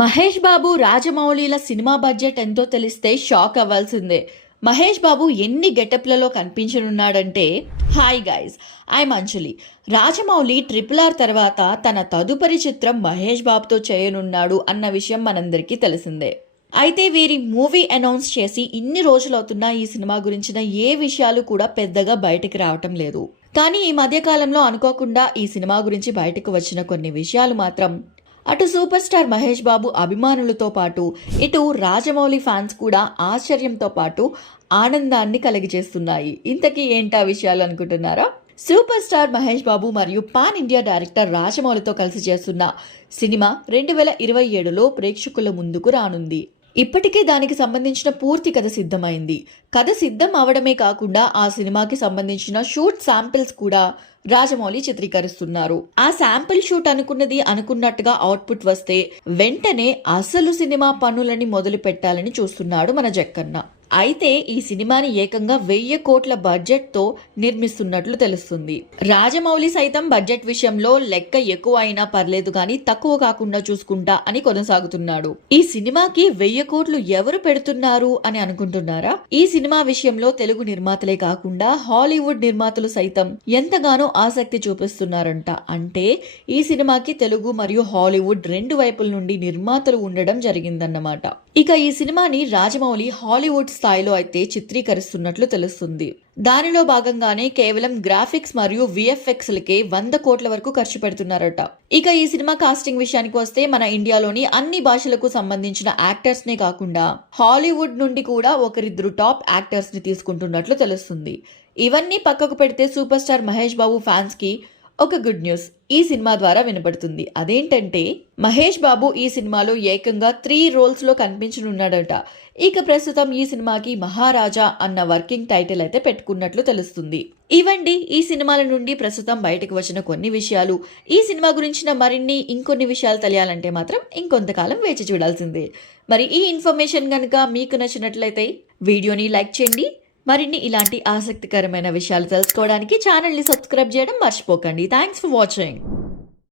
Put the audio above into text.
మహేష్ బాబు రాజమౌళిల cinema budget ఎంతో తెలిస్తే షాక్ అవ్వాల్సిందే. మహేష్ బాబు ఎన్ని గెటప్లలో కనిపించనున్నాడంటే hi guys I'm Anjali. Rajamouli triple R తర్వాత తన తదుపరి చిత్రం మహేష్ బాబుతో చేయనున్నాడు అన్న విషయం మనందరికీ తెలిసిందే. అయితే వీరి మూవీ అనౌన్స్ చేసి ఇన్ని రోజులవుతున్నా ఈ సినిమా గురించిన ఏ విషయాలు కూడా పెద్దగా బయటకు రావటం లేదు. కానీ ఈ మధ్యకాలంలో అనుకోకుండా ఈ సినిమా గురించి బయటకు వచ్చిన కొన్ని విషయాలు మాత్రం అటు సూపర్ స్టార్ మహేష్ బాబు అభిమానులతో పాటు ఇటు రాజమౌళి ఫ్యాన్స్ కూడా ఆశ్చర్యంతో పాటు ఆనందాన్ని కలిగజేస్తున్నాయి. ఇంతకీ ఏంటా విషయాలు అనుకుంటున్నారా? సూపర్ స్టార్ మహేష్ బాబు మరియు పాన్ ఇండియా డైరెక్టర్ రాజమౌళితో కలిసి చేస్తున్న సినిమా రెండు వేల ఇరవై ఏడులో ప్రేక్షకుల ముందుకు రానుంది. ఇప్పటికే దానికి సంబంధించిన పూర్తి కథ సిద్ధమైంది. కథ సిద్ధం అవడమే కాకుండా ఆ సినిమాకి సంబంధించిన షూట్ శాంపిల్స్ కూడా రాజమౌళి చిత్రీకరిస్తున్నారు. ఆ శాంపిల్ షూట్ అనుకున్నది అనుకున్నట్టుగా అవుట్పుట్ వస్తే వెంటనే అసలు సినిమా పనులని మొదలు పెట్టాలని చూస్తున్నాడు మన జక్కన్న. అయితే ఈ సినిమాని ఏకంగా వెయ్యి కోట్ల బడ్జెట్తో నిర్మిస్తున్నట్లు తెలుస్తుంది. రాజమౌళి సైతం బడ్జెట్ విషయంలో లెక్క ఎక్కువ అయినా పర్లేదు కానీ తక్కువ కాకుండా చూసుకుంటా అని కొనసాగుతున్నాడు. ఈ సినిమాకి వెయ్యి కోట్లు ఎవరు పెడుతున్నారు అని అనుకుంటున్నారా? ఈ సినిమా విషయంలో తెలుగు నిర్మాతలే కాకుండా హాలీవుడ్ నిర్మాతలు సైతం ఎంతగానో ఆసక్తి చూపిస్తున్నారంట. అంటే ఈ సినిమాకి తెలుగు మరియు హాలీవుడ్ రెండు వైపుల నుండి నిర్మాతలు ఉండడం జరిగిందన్నమాట. ఇక ఈ సినిమాని రాజమౌళి హాలీవుడ్ స్థాయిలో అయితే చిత్రీకరిస్తున్నట్లు తెలుస్తుంది. దానిలో భాగంగానే కేవలం గ్రాఫిక్స్ మరియు విఎఫ్ఎక్స్లకే వంద కోట్ల వరకు ఖర్చు పెడుతున్నారట. ఇక ఈ సినిమా కాస్టింగ్ విషయానికి వస్తే మన ఇండియాలోని అన్ని భాషలకు సంబంధించిన యాక్టర్స్ నే కాకుండా హాలీవుడ్ నుండి కూడా ఒకరిద్దరు టాప్ యాక్టర్స్ని తీసుకుంటున్నట్లు తెలుస్తుంది. ఇవన్నీ పక్కకు పెడితే సూపర్ స్టార్ మహేష్ బాబు ఫ్యాన్స్కి ఒక గుడ్ న్యూస్. ఈ సినిమా ద్వారా వినపడుతుంది అదేంటంటే మహేష్ బాబు ఈ సినిమాలో ఏకంగా త్రీ రోల్స్లో కనిపించనున్నాడట. ఇక ప్రస్తుతం ఈ సినిమాకి మహారాజా అన్న వర్కింగ్ టైటిల్ అయితే పెట్టుకున్నట్లు తెలుస్తుంది. ఇవండి ఈ సినిమాల నుండి ప్రస్తుతం బయటకు వచ్చిన కొన్ని విషయాలు. ఈ సినిమా గురించిన మరిన్ని ఇంకొన్ని విషయాలు తెలియాలంటే మాత్రం ఇంకొంతకాలం వేచి చూడాల్సిందే. మరి ఈ ఇన్ఫర్మేషన్ కనుక మీకు నచ్చినట్లయితే వీడియోని లైక్ చేయండి. మరిన్ని ఇలాంటి ఆసక్తికరమైన విషయాలు తెలుసుకోవడానికి ఛానల్ని సబ్స్క్రైబ్ చేయడం మర్చిపోకండి. Thanks for watching